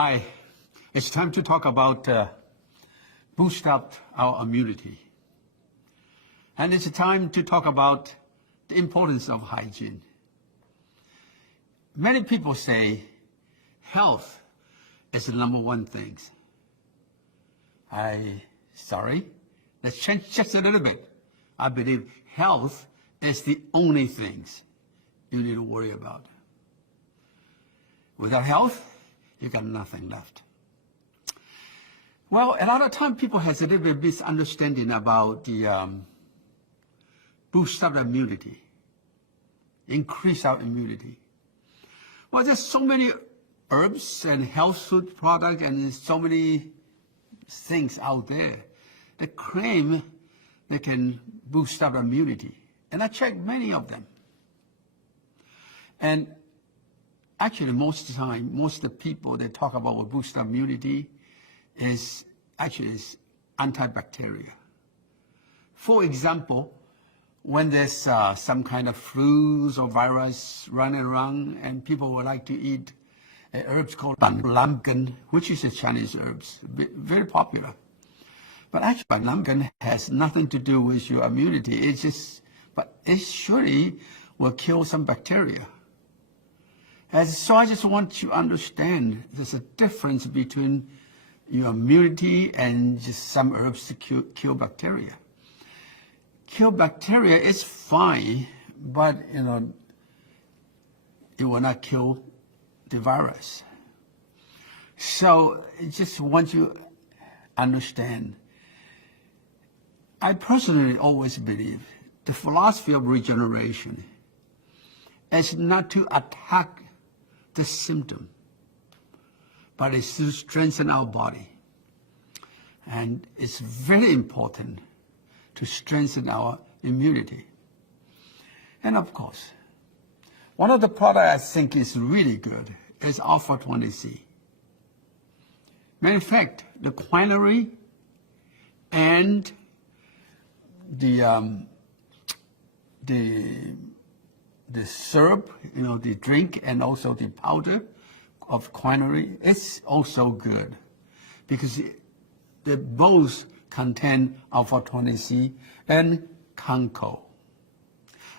Hi, it's time to talk about boost up our immunity. And it's time to talk about the importance of hygiene. Many people say health is the number one thing. Sorry, let's change just a little bit. I believe health is the only thing you need to worry about. Without health, you got nothing left. Well, a lot of time people has a little bit misunderstanding about the boost up immunity, increase our immunity. Well, there's so many herbs and health food products and so many things out there that claim they can boost up immunity. And I checked many of them. And actually, most of the time, most of the people that talk about what boost immunity is antibacterial. For example, when there's some kind of flus or virus running around and people would like to eat herbs called lamgan, which is a Chinese herb, very popular. But actually, lamgan has nothing to do with your immunity. But it surely will kill some bacteria. So I just want to understand there's a difference between your immunity and just some herbs to kill bacteria. Kill bacteria is fine, but it will not kill the virus. So I just want you to understand. I personally always believe the philosophy of regeneration is not to attack the symptom, but it's to strengthen our body. And it's very important to strengthen our immunity. And of course, one of the products I think is really good is Alpha 20C. Matter of fact, the quinine and the syrup, the drink, and also the powder of quinine is also good because they both contain Alpha 20C and Canco.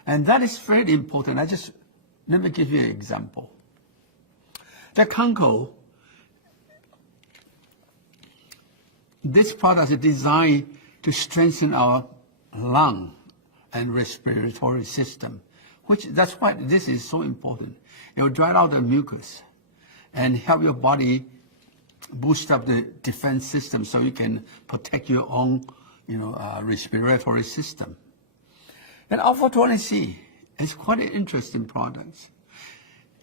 And that is very important. Let me give you an example. The Canco, this product is designed to strengthen our lung and respiratory system, that's why this is so important. It will dry out the mucus and help your body boost up the defense system so you can protect your own, respiratory system. And Alpha 20C is quite an interesting product.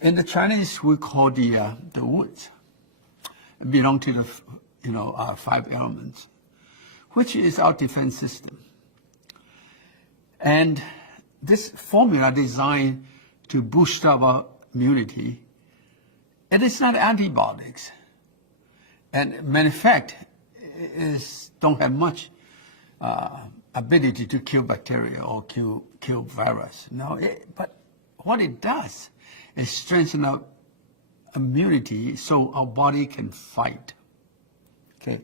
In the Chinese, we call the woods. It belong to the 5 elements, which is our defense system. And this formula designed to boost our immunity, it is not antibiotics. And matter of fact, don't have much ability to kill bacteria or kill virus. No, but what it does is strengthen our immunity so our body can fight. Okay.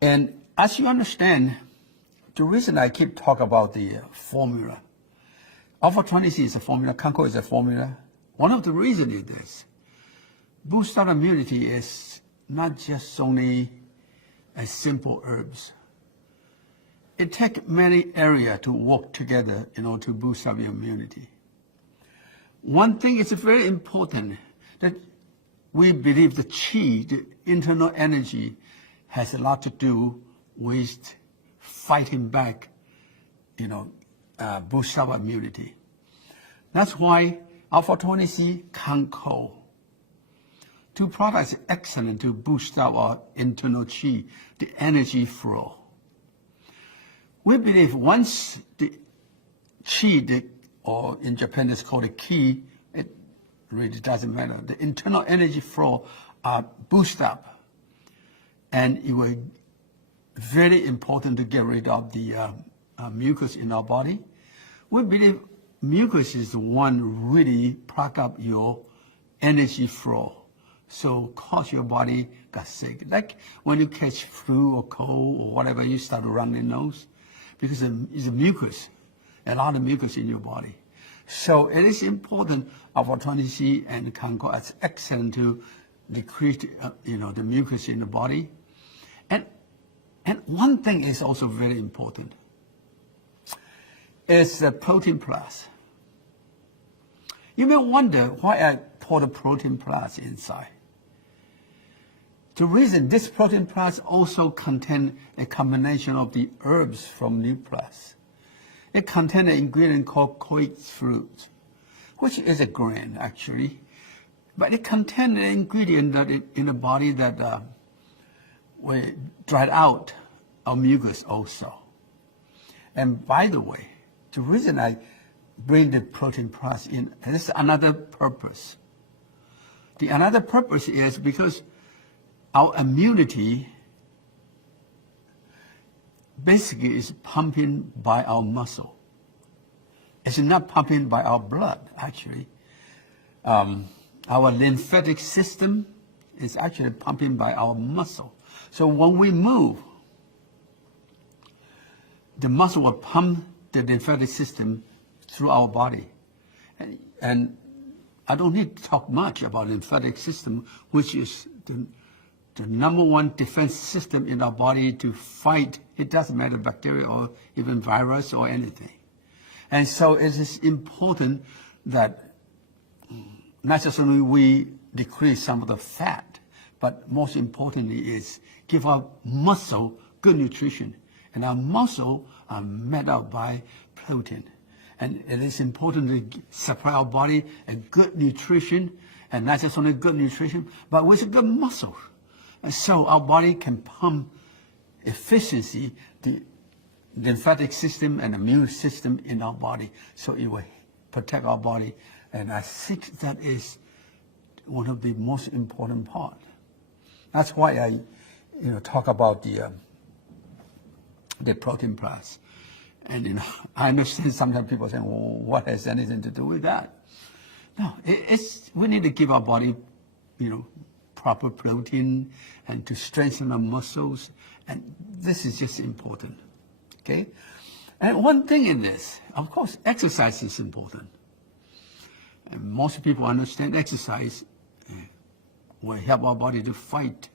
And as you understand, the reason I keep talking about the formula, Alpha 20C is a formula, Canco is a formula. One of the reasons is this. Boost up immunity is not just only a simple herbs. It takes many areas to work together, to boost up your immunity. One thing is very important that we believe the qi, the internal energy, has a lot to do with fighting back, boost up immunity. That's why Alpha 20C, Canco, 2 products are excellent to boost our internal qi, the energy flow. We believe once the qi, or in Japan it's called a ki, it really doesn't matter. The internal energy flow are boosted up, and it will very important to get rid of the mucus in our body. We believe mucus is the one really plug up your energy flow so cause your body got sick. Like when you catch flu or cold or whatever, you start running nose, because it's a mucus, a lot of mucus in your body. So it is important. Our 20C and Congo is excellent to decrease, the mucus in the body. And one thing is also very important. Is the protein plus. You may wonder why I pour the protein plus inside. The reason this protein plus also contains a combination of the herbs from New Plus. It contains an ingredient called coit fruit, which is a grain actually, but it contains an ingredient that in the body that will dry out our mucus also. And by the way, the reason I bring the protein plus in is another purpose. The another purpose is because our immunity basically is pumping by our muscle. It's not pumping by our blood, actually. Our lymphatic system is actually pumping by our muscle. So when we move, the muscle will pump the lymphatic system through our body. And I don't need to talk much about lymphatic system, which is the number one defense system in our body to fight, it doesn't matter, bacteria or even virus or anything. And so it is important that not just only we decrease some of the fat, but most importantly is give our muscle good nutrition. And our muscle are made up by protein. And it is important to supply our body a good nutrition, and not just only good nutrition, but with a good muscle. And so our body can pump efficiency the lymphatic system and immune system in our body, so it will protect our body. And I think that is one of the most important part. That's why I, talk about the protein plus. And I understand sometimes people say, well, what has anything to do with that? No, we need to give our body, proper protein and to strengthen our muscles. And this is just important, okay? And one thing in this, of course, exercise is important. And most people understand exercise will help our body to fight,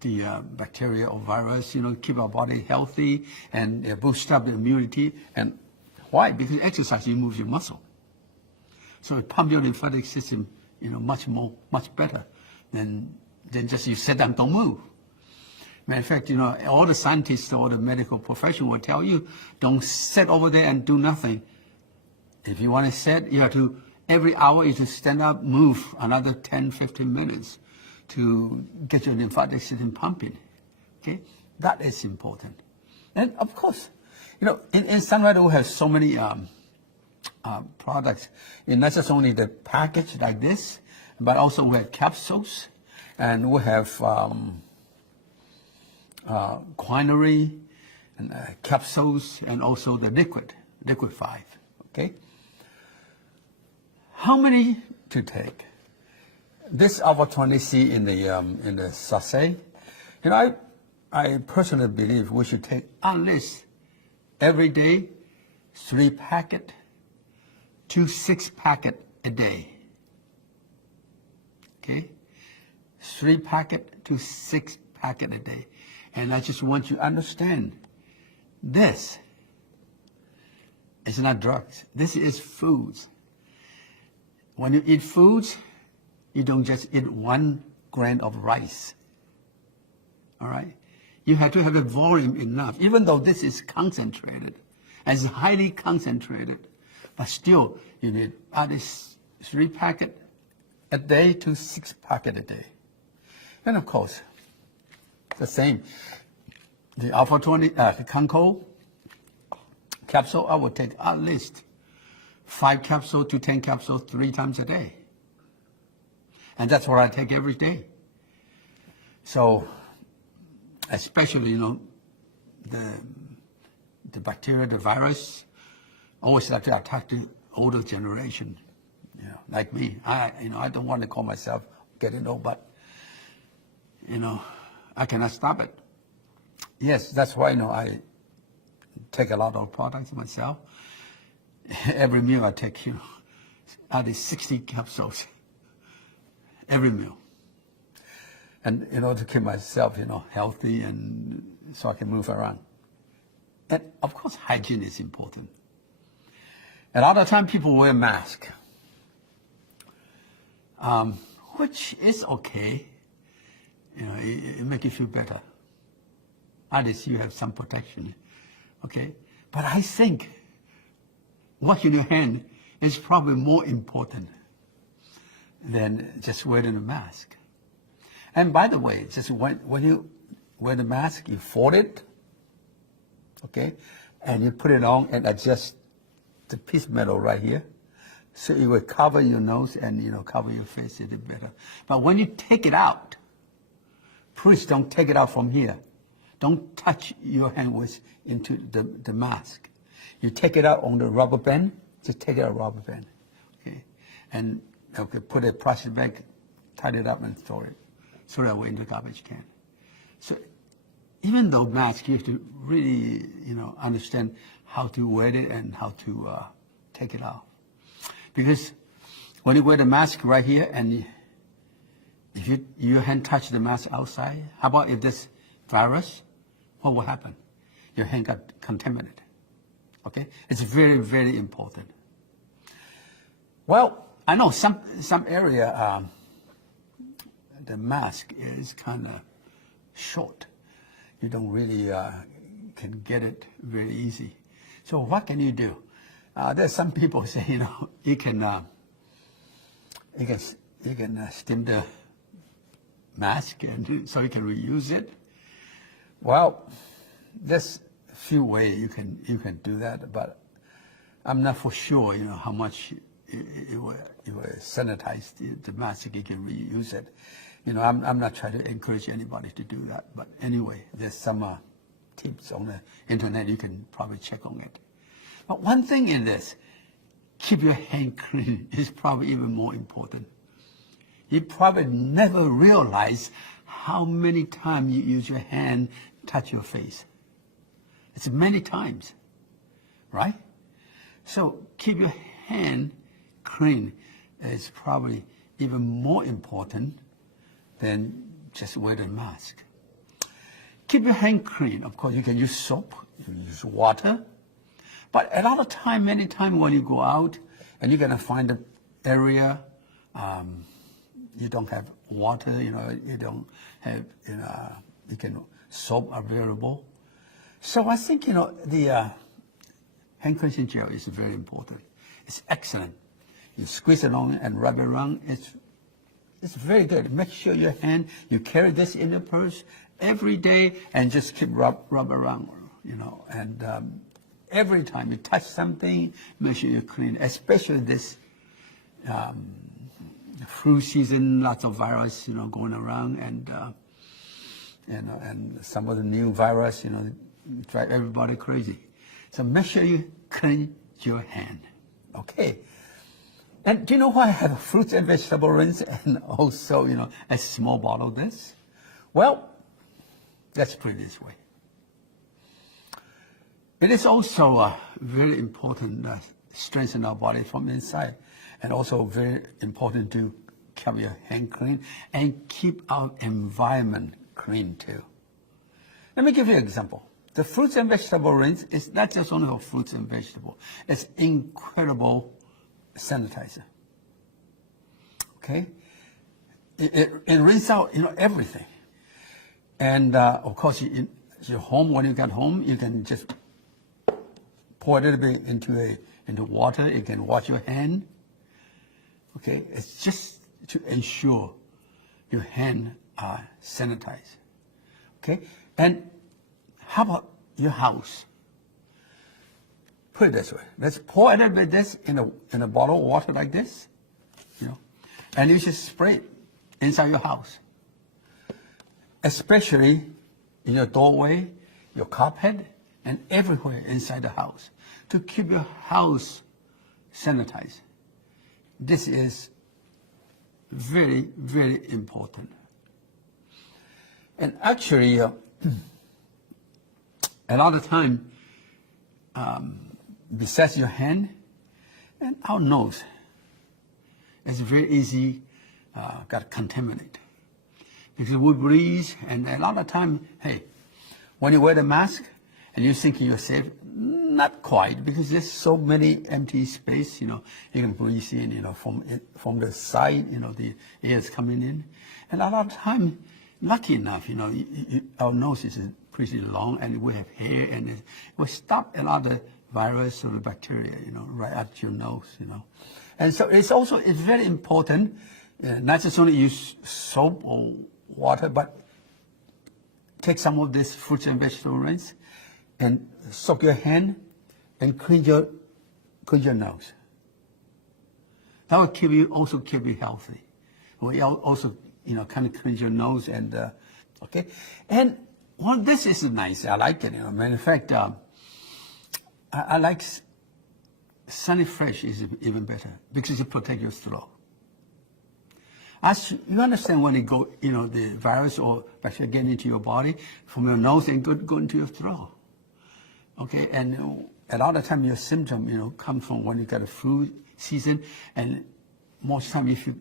the bacteria or virus, keep our body healthy and boost up the immunity. And why? Because exercise, you move your muscle. So it pumps your lymphatic system, much better than just you sit down, don't move. Matter of fact, all the scientists or the medical profession will tell you, don't sit over there and do nothing. If you want to sit, you have to, every hour you just stand up, move another 10, 15 minutes to get your lymphatic system pumping, okay? That is important. And of course, in Sunrider we have so many products. And not just only the package like this, but also we have capsules, and we have quinary and capsules, and also the liquid 5, okay? How many to take? This Ombot 20C in the sachet. I personally believe we should take at least every day 3 packets to 6 packets a day. Okay, 3 packets to 6 packets a day. And I just want you to understand, this is not drugs. This is foods. When you eat foods, you don't just eat 1 grain of rice. All right? You have to have a volume enough, even though this is concentrated, and it's highly concentrated, but still you need at least 3 packets a day to 6 packets a day. And of course, the same. The Ombot 20, the Congo capsule, I will take at least 5 capsules to 10 capsules 3 times a day. And that's what I take every day. So, especially, the bacteria, the virus, always like to attack the older generation. like me. I don't want to call myself getting old, but, I cannot stop it. Yes, that's why, I take a lot of products myself. Every meal I take, at least 60 capsules. Every meal. And in order to keep myself, healthy and so I can move around. And of course, hygiene is important. A lot of time people wear masks, which is okay. It makes you feel better. At least you have some protection, okay? But I think washing your hand is probably more important than just wearing a mask. And by the way, just when you wear the mask, you fold it, okay? And you put it on and adjust the piece of metal right here. So it will cover your nose and, cover your face a little better. But when you take it out, please don't take it out from here. Don't touch your hand into the mask. You take it out on the rubber band, just take it out rubber band, okay? And put a plastic bag, tie it up and throw it away in the garbage can. So even though mask, you have to really, understand how to wear it and how to take it off. Because when you wear the mask right here and if your hand touch the mask outside, how about if there's virus, what will happen? Your hand got contaminated, okay? It's very, very important. Well, I know some area, the mask is kind of short. You don't really can get it very easy. So what can you do? There's some people say, you can steam the mask and so you can reuse it. Well, there's a few ways you can do that, but I'm not for sure, how much it will sanitize the mask. You can reuse it. I'm not trying to encourage anybody to do that, but anyway, there's some tips on the internet. You can probably check on it. But one thing in this, keep your hand clean is probably even more important. You probably never realize how many times you use your hand touch your face. It's many times, right? So keep your hand clean is probably even more important than just wear the mask. Keep your hand clean. Of course, you can use soap, you can use water. But a lot of time, many times when you go out and you're going to find an area, you don't have water, you don't have, you can soap available. So I think, the hand cleansing gel is very important. It's excellent. You squeeze it on and rub it around. It's very good. Make sure your hand, you carry this in your purse every day and just keep rub around, and every time you touch something, make sure you clean, especially this flu season, lots of virus, going around, and some of the new virus, drive everybody crazy. So make sure you clean your hand, okay? And do you know why I have a fruits and vegetable rinse and also, a small bottle of this? Well, let's put it this way. It is also very important to strengthen our body from inside, and also very important to keep your hand clean and keep our environment clean too. Let me give you an example. The fruits and vegetable rinse is not just only for fruits and vegetables. It's incredible sanitizer. Okay? It rinses out, everything. And of course, your home, when you get home, you can just pour a little bit into water. You can wash your hand. Okay? It's just to ensure your hands are sanitized. Okay? And how about your house? Put it this way. Let's pour a little bit of this in a bottle of water like this, and you just spray it inside your house, especially in your doorway, your carpet, and everywhere inside the house to keep your house sanitized. This is very, very important. And actually, a lot of time, besides your hand and our nose, it's very easy got contaminated. Because we breathe, and a lot of time, hey, when you wear the mask and you think you're safe, not quite, because there's so many empty space, you can breathe in, from the side, the air is coming in. And a lot of time, lucky enough, our nose is pretty long and we have hair, and it will stop a lot of virus or bacteria, right at your nose, And so it's very important, not just only use soap or water, but take some of this fruits and vegetable rinse and soak your hand and clean your nose. That will also keep you healthy. We also, kind of clean your nose and, okay. And this is nice. I like it. Matter of fact, I like Sunny Fresh is even better because it protects your throat. As you understand, when it go, the virus or bacteria get into your body from your nose and go into your throat. Okay, and a lot of time your symptom, come from when you got a flu season, and most time if you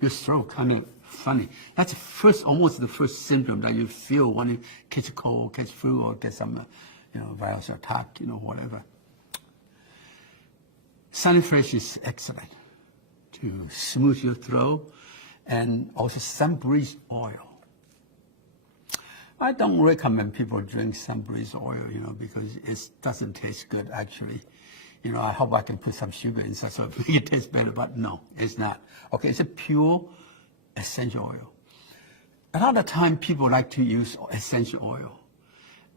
your throat kind of funny. That's almost the first symptom that you feel when you catch a cold, catch flu, or get some, virus attack, whatever. Sunny Fresh is excellent to smooth your throat, and also SunBreeze oil. I don't recommend people drink SunBreeze oil, because it doesn't taste good actually. I hope I can put some sugar inside so it tastes better, but no, it's not. Okay, it's a pure essential oil. A lot of time people like to use essential oil.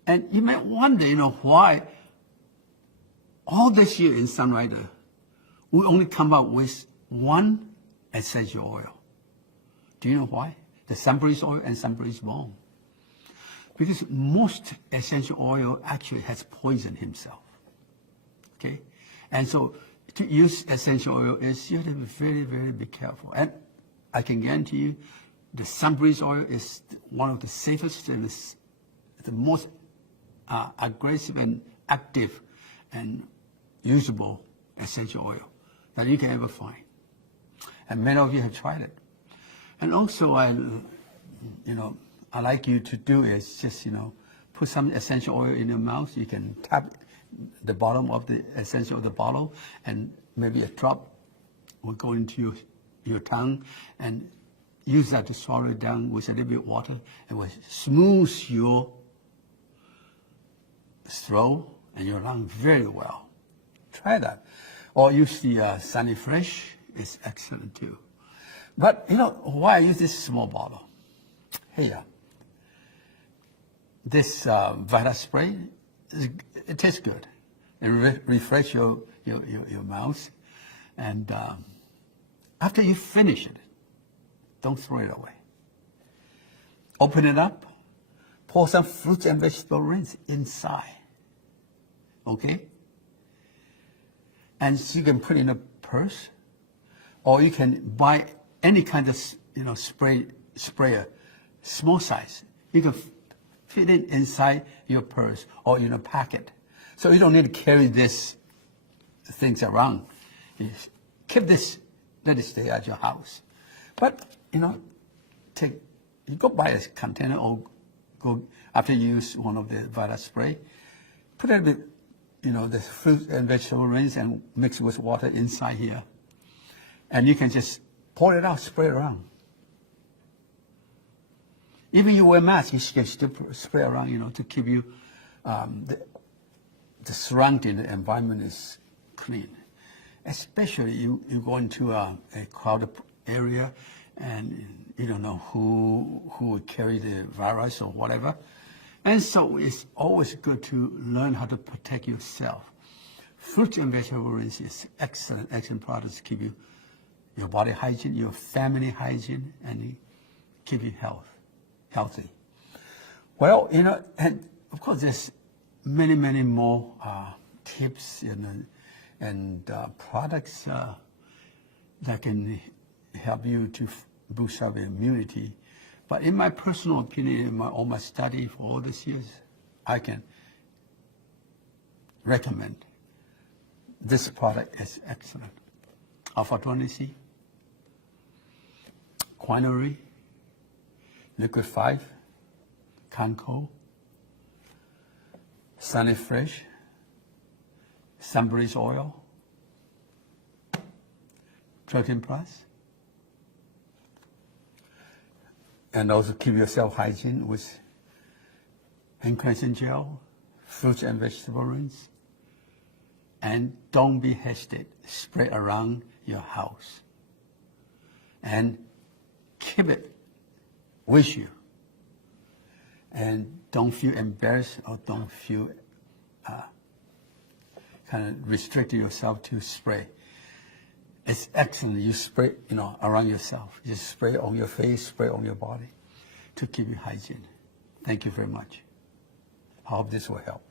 And you may wonder, why all this year in Sunrider, we only come up with one essential oil. Do you know why? The SunBreeze oil and SunBreeze balm. Because most essential oil actually has poison himself. Okay? And so to use essential oil is you have to be very, very be careful. And I can guarantee you the SunBreeze oil is one of the safest and the most aggressive and active and usable essential oil that you can ever find. And many of you have tried it. And also, I like you to do is just, put some essential oil in your mouth. You can tap the bottom of the essential of the bottle, and maybe a drop will go into your tongue, and use that to swallow it down with a little bit of water. It will smooth your throat and your lung very well. Try that. Or use the Sunny Fresh. It's excellent too. But, why I use this small bottle? Here. This Vita spray, it tastes good. It refresh your mouth. And after you finish it, don't throw it away. Open it up, pour some fruits and vegetable rinse inside. Okay? And so you can put it in a purse, or you can buy any kind of, sprayer, small size. You can fit it inside your purse or in a packet. So you don't need to carry these things around. You keep this, let it stay at your house. But, you go buy a container or go, after you use one of the Vita spray, put a bit, the fruit and vegetable rinse and mix it with water inside here. And you can just pour it out, spray it around. Even you wear a mask, you can still spray around, to keep you, the surrounding environment is clean. Especially you go into a crowded area and you don't know who will carry the virus or whatever. And so it's always good to learn how to protect yourself. Fruit and vegetable rinse is excellent products to keep your body hygiene, your family hygiene, and keep you healthy. Well, and of course there's many more tips and products that can help you to boost up immunity. But in my personal opinion, in all my study for all these years, I can recommend this product is excellent. Alpha-20C, Quinary, Liquid 5, Canco, Sunny Fresh, SunBreeze oil, Protein Plus, and also keep yourself hygiene with hand cleansing gel, fruits and vegetable rinse, and don't be hesitant. Spray around your house, and keep it with you. And don't feel embarrassed or don't feel kind of restricting yourself to spray. It's excellent. You spray, around yourself. Just spray on your face, spray on your body to keep you hygiene. Thank you very much. I hope this will help.